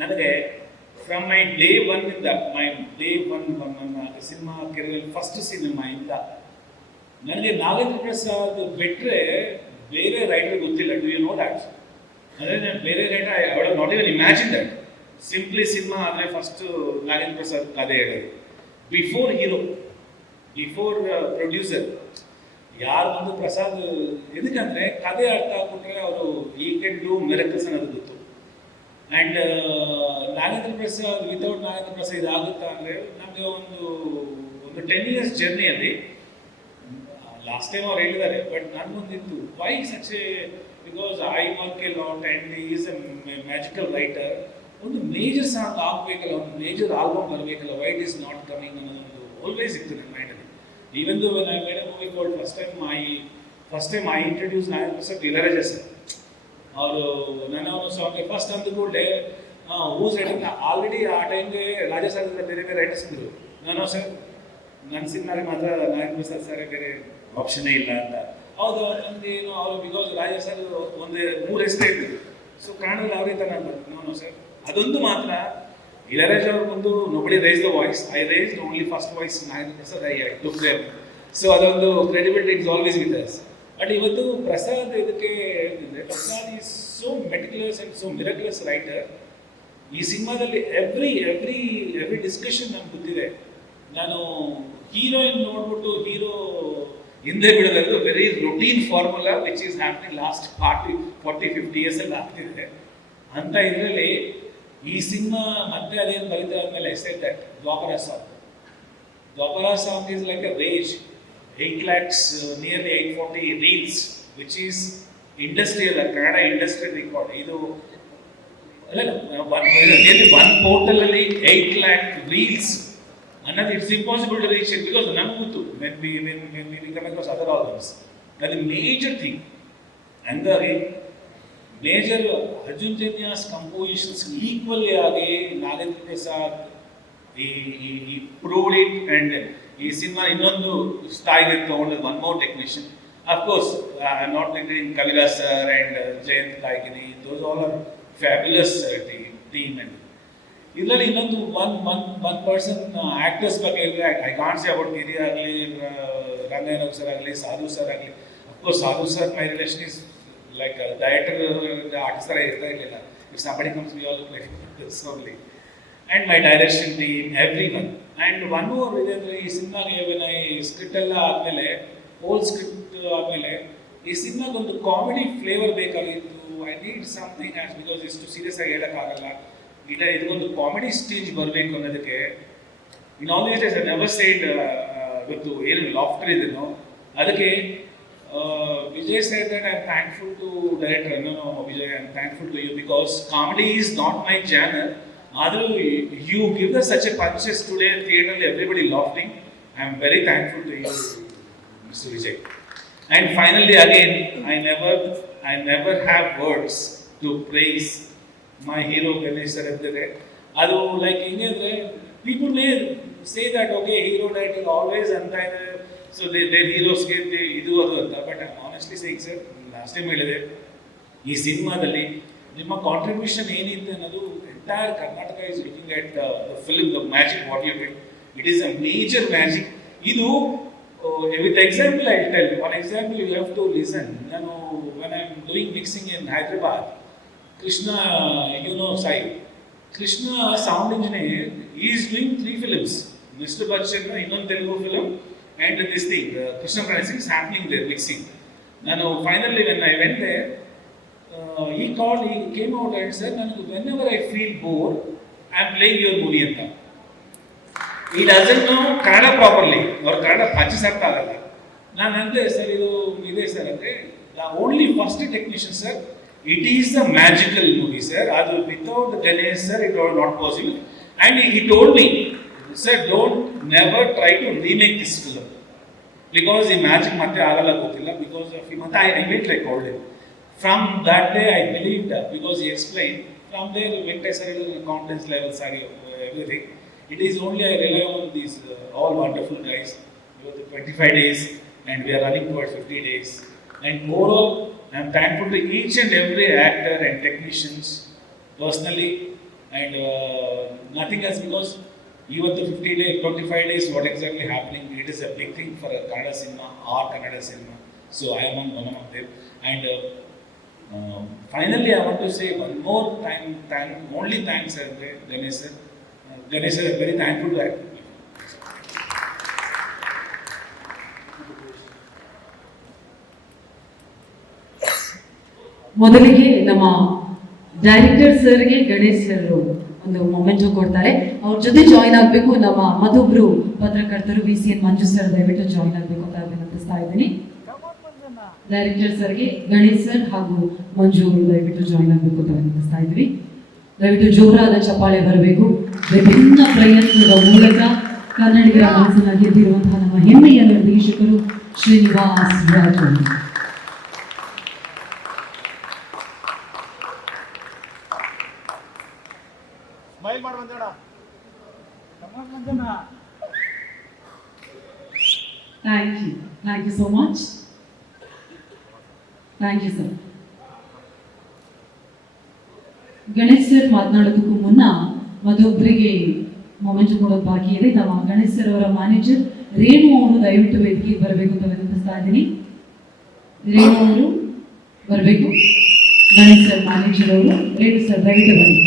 ನನಗೆ from my day one ಇಂದ my day one ನನ್ನ ಸಿನಿಮಾ ಕೆರಿಯರ್ ಫಸ್ಟ್ ಸಿನಿಮಾ ಇಂದ ನನಗೆ ನಾಗೇಂದ್ರ ಪ್ರಸಾದ್ ಬಿಟ್ಟರೆ ಬೇರೆ ರೈಟರ್ ಗೊತ್ತಿಲ್ಲ. ಡು ಯು ನೋ ದ್ಯಾಟ್ ಅಂದರೆ ನಾನು ಬೇರೆ ರೈಟರ್ ಐ ಅವಳ not even imagine that simply cinema ಆದರೆ ಫಸ್ಟು ನಾಗೇಂದ್ರ ಪ್ರಸಾದ್ ಕಥೆ ಹೇಳೋದು. ಬಿಫೋರ್ ಹೀರೋ ಬಿಫೋರ್ ಪ್ರೊಡ್ಯೂಸರ್ ಯಾರು ಬಂದು ಪ್ರಸಾದ್ ಎದಕ್ಕಂದ್ರೆ ಕಥೆ ಅರ್ಥ ಆಗ್ಬಿಟ್ರೆ ಅವರು ಈ ಕೆನ್ ಡೂ ಮಿರಕಲ್ಸ್ ಅನ್ನೋದು ಗೊತ್ತು. ಆ್ಯಂಡ್ ನಾಗೇಂದ್ರ ಪ್ರಸಾದ್ ವಿತೌಟ್ ನಾಗೇಂದ್ರ ಪ್ರಸಾದ್ ಇದಾಗುತ್ತಾ ಅಂದರೆ ನಮಗೆ ಒಂದು ಒಂದು ಟೆನ್ ಇಯರ್ಸ್ ಜರ್ನಿಯಲ್ಲಿ ಲಾಸ್ಟ್ ಟೈಮ್ ಅವ್ರು ಹೇಳಿದ್ದಾರೆ but ನನಗೊಂದಿತ್ತು why such because I work a lot and is a magical writer ಒಂದು ಮೇಜರ್ ಸಾಂಗ್ ಆಗಬೇಕಲ್ಲ ಒಂದು ಮೇಜರ್ ಆಲ್ಬಮ್ ಬರಬೇಕಲ್ಲ why it is not coming ಅನ್ನೋದೊಂದು ಆಲ್ವೇಸ್ ಇತ್ತು ನನ್ನ ಮೈಂಡಲ್ಲಿ even though I made movie called first time I first time I introduce Nagendra Prasad Ilaiyaraaja sir ಅವರು ನನ್ನ ಒಂದು ಸಾಂಗ್ ಫಸ್ಟ್ ಅಂದ ಕೂಡಲೇ ಹೂಸ್ ರೈಟಿಂಗ್ ಆಲ್ರೆಡಿ ಆ ಟೈಮ್ಗೆ ರಾಜಾ ಬೇರೆ ಬೇರೆ ರೈಟರ್ಸ್ ಇದ್ರು ನಾನು ಸರ್ ನನ್ನ ಸಿನಿಮಾಗೆ ಮಾತ್ರ ನಾಯಕ್ ಪ್ರಸಾದ್ ಸರ್ ಬೇರೆ ಆಪ್ಷನ್ನೇ ಇಲ್ಲ ಅಂತ ಹೌದು ನಮ್ದು ಏನು ಅವರು ಬಿಕಾಸ್ ರಾಜಾ ಸರ್ ಒಂದು ಮೂರು ಹೆಸರು ಇಟ್ಟಿದ್ರು ಸೊ ಕನ್ನಡದಲ್ಲಿ ಅವರೇ ಥರ ನಾನು ಸರ್ ಅದೊಂದು ಮಾತ್ರ ಇಳರಾಜ್ ಅವ್ರ ಬಂದು nobody rise the voice I rise only first voice Nayak Prasad I took so ಅದೊಂದು credibility it's always with us but ಇವತ್ತು ಪ್ರಸಾದ್ ಇದಕ್ಕೆ ಹೇಳ್ತಿದ್ರೆ Prasad is so meticulous and so miraculous writer ಈ ಸಿನಿಮಾದಲ್ಲಿ ಎವ್ರಿ ಎವ್ರಿ ಎವ್ರಿ ಡಿಸ್ಕಷನ್ ನಮ್ಗೆ ಗೊತ್ತಿದೆ. ನಾನು heroine ನೋಡ್ಬಿಟ್ಟು ಹೀರೋ ಹಿಂದೆ ಬಿಡೋದು very routine formula which is happening last forty forty fifty years ಅಲ್ಲಿ ಆಗ್ತಿದೆ. ಅಂತ ಇದರಲ್ಲಿ ಈ ಸಿನಿಮಾ ಮತ್ತೆ ಅದೇನು ಬರೀತಾ ಆದ್ಮೇಲೆ set that Dwapara song Dwapara song is like a rage eight lakhs nearly eight forty reels which is industrial Kannada industry record ಇದು, ಅಲ್ಲ ಒನ್ ಪೋರ್ಟಲ್ ಅಲ್ಲಿ ಏಟ್ ಲ್ಯಾಕ್ ರೀಲ್ಸ್ ಅನ್ನೋದು it's impossible to reach it because ನಮ್ಗೆ ಗೊತ್ತು. When we when when we come across other albums ಅದು major thing ಹಂಗಾಗಿ major Arjun Janya's compositions equally ಆಗಿ ನಾಗೇಂದ್ರ ಪ್ರಸಾದ್, ಈ ಈ ಈ ಪ್ರೂವ್ಡ್ ಇಟ್ ಅಂಡ್ ಈ ಸಿನಿಮಾ ಇನ್ನೊಂದು ಸ್ಥಾಯಿಗೆ ತಗೊಂಡು one more technician of course I not in Kaviraj sir and Jayant Kaikini those all are fabulous team and ಇದರಲ್ಲಿ ಇನ್ನೊಂದು one one one person actors ಬಗ್ಗೆ ಹೇಳಿದ್ರೆ I can't see about Giri ಆಗಲಿ Rangayana sir ಆಗಲಿ Sadhu sir ಆಗಲಿ. Of course Sadhu sir my relation is like artist ಥರ ಇರ್ತಾ ಇರಲಿಲ್ಲ. It's somebody comes we all look like only and my direction team every one and one over ಇದೆ ಅಂದರೆ ಈ ಸಿನಿಮಾಗೆ ಇವನ್ ಈ ಸ್ಕ್ರಿಪ್ಟ್ ಎಲ್ಲ ಆದಮೇಲೆ ಓಲ್ಡ್ ಸ್ಕ್ರಿಪ್ಟ್ ಆದಮೇಲೆ ಈ ಸಿನಿಮಾಗೆ ಕಾಮಿಡಿ ಫ್ಲೇವರ್ ಬೇಕಾಗಿತ್ತು. I need something as because ಇಷ್ಟು ಸೀರಿಯಸ್ ಆಗಿ ಹೇಳೋಕ್ಕಾಗಲ್ಲ. ಇಲ್ಲ ಇದಕ್ಕೊಂದು ಕಾಮಿಡಿ ಸ್ಟೇಜ್ ಬರಬೇಕು ಅನ್ನೋದಕ್ಕೆ in all days never side ಇವತ್ತು ಏನು ಲಾಫ್ಟರ್ ಇದನ್ನು ಅದಕ್ಕೆ Vijay side that I am thankful to director ಅನ್ನೋ Vijay I am thankful to you because comedy is not my channel ಆದರೂ you give the such a punches today theatre everybody laughing I am very thankful to you mister Vijay. And finally, again, I never, I never have words to praise my hero Ganesh like ಹೆಂಗೆ ಅಂದರೆ people may say that okay hero director always ಅಂತ ಇದೆ so they there ಹೀರೋಸ್ಗೆ ಇದು ಅದು ಅಂತ. But honestly sake sir last time ಹೇಳಿದೆ ಈ ಸಿನಿಮಾದಲ್ಲಿ ನಿಮ್ಮ ಕಾಂಟ್ರಿಬ್ಯೂಷನ್ ಏನಿದೆ ಅನ್ನೋದು entire Karnataka is looking at the film the magic what you did it is a major magic ಇದು with example I tell one example you have to listen ನಾನು when I am doing mixing in Hyderabad Krishna you know Sai Krishna sound engineer is doing three films mister Bachchan ಇನ್ನೊಂದು Telugu film and this thing Krishna ಪ್ರಣಸಿಂಗ್ sampling there mixing ನಾನು finally when I went there he call he came out and sir ನನಗೆ whenever I feel bore I am playing your movie ಅಂತ he doesn't know Kannada properly ಅವ್ರ Kannada punches ಅರ್ಥ ಆಗಲ್ಲ. ನಾನು ಅಂದೆ sir, ಇದು ಇದೆ ಸರ್, ಅಂದರೆ only first technician sir it is the magical movie sir ಅದು without Ganesh sir it all not possible and he told me sir don't never try to remake this film because he magic ಮತ್ತೆ ಆಗಲ್ಲ ಗೊತ್ತಿಲ್ಲ because of ಮತ್ತೆ I ಇಮಿಟ್ like old From that day, I believed that because he explained, from there, Venkateswara confidence levels, uh, everything. It is only I rely on these uh, all wonderful guys. We were 25 days and we are running towards 50 days. And overall, I am thankful to each and every actor and technicians personally. And uh, nothing else because even the 50 days, 25 days, what exactly happening, it is a big thing for a Kannada cinema or Kannada cinema. So I am one of them. And uh, finally, I want to say one more time, time only thanks, uh, Ganesh. Uh, Ganesh sir, I'm very thankful to that. ಮೊದಲಿಗೆ ನಮ್ಮ director ಸರ್ಗೆ Ganesh sir ಒಂದು moment ಕೊಡ್ತಾರೆ ಅವ್ರ ಜೊತೆ join ಆಗಬೇಕು ನಮ್ಮ ಮತ್ತೊಬ್ರು ಪತ್ರಕರ್ತರು V C N Manju sir ದಯವಿಟ್ಟು ಜಾಯಿನ್ ಆಗಬೇಕು ಅಂತ ವಿನಂತಿಸ್ತಾ ಇದ್ದೀನಿ ಡೈರೆಕ್ಟರ್ ಸರ್ಗೆ ಗಣೇಶ್ ಸರ್ ಹಾಗೂ ಮಂಜು ಅವರು ದಯವಿಟ್ಟು ಜಾಯಿನ್ ಆಗಬೇಕು ಅಂತ ವಿನಂತಿಸ್ತಾ ಇದ್ವಿ ದಯವಿಟ್ಟು ಜೋರಾದ ಚಪ್ಪಾಳೆ ಬರಬೇಕು ವಿಭಿನ್ನ ಪ್ರಯತ್ನದ ಮೂಲಕ ಕನ್ನಡಿಗರ ಮನಸ್ಸನ್ನ ಗೆದ್ದಿರುವಂತಹ ನಮ್ಮ ಹೆಮ್ಮೆಯ ನಿರ್ದೇಶಕರು ಶ್ರೀನಿವಾಸ್ ರಾಜ್ ಅವರು. ಸ್ಮೈಲ್ ಮಾಡಿ ಬಂದೇಣ Thank you. Thank you so much. Thank you sir Ganesh sir ಮಾತನಾಡೋದಕ್ಕೂ ಮುನ್ನ ಮತ್ತೊಬ್ಬರಿಗೆ ಮೊಮೆಂಟ್ ಕೊಡೋದು ಬಾಕಿ ಇದೆ. ನಮ್ಮ ಗಣೇಶ್ ಸರ್ ಅವರ ಮ್ಯಾನೇಜರ್ ರೇಣು ಅವರು ದಯವಿಟ್ಟು ವೇದಿಕೆಗೆ ಬರಬೇಕು ಅಂತ ವಿನಂತಿಸ್ತಾ ಇದ್ದೀನಿ. ರೇಣು ಅವರು ಬರಬೇಕು. ಗಣೇಶ್ ಸರ್ ಮ್ಯಾನೇಜರ್ ಅವರು, ರೇಣು ಸರ್, ದಯವಿಟ್ಟು ಬನ್ನಿ.